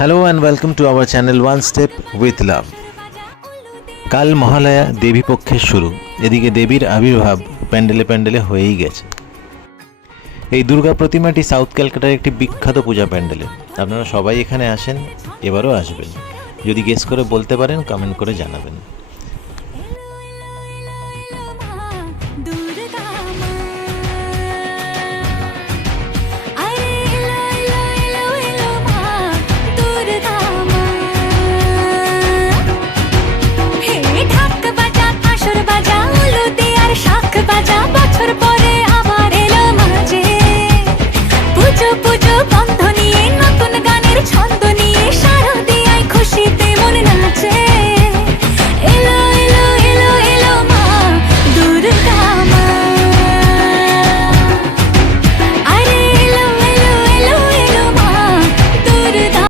Hello and welcome to our channel one step with love. কাল মহালয়া দেবী পক্ষের শুরু, এদিকে দেবীর আবির্ভাব প্যান্ডেলে প্যান্ডেলে হয়েই গেছে। এই দুর্গা প্রতিমাটি সাউথ ক্যালকাটার একটি বিখ্যাত পূজা প্যান্ডেলে। আপনারা সবাই এখানে আসেন, এবারও আসবেন। যদি গেস করে বলতে পারেন কমেন্ট করে জানাবেন।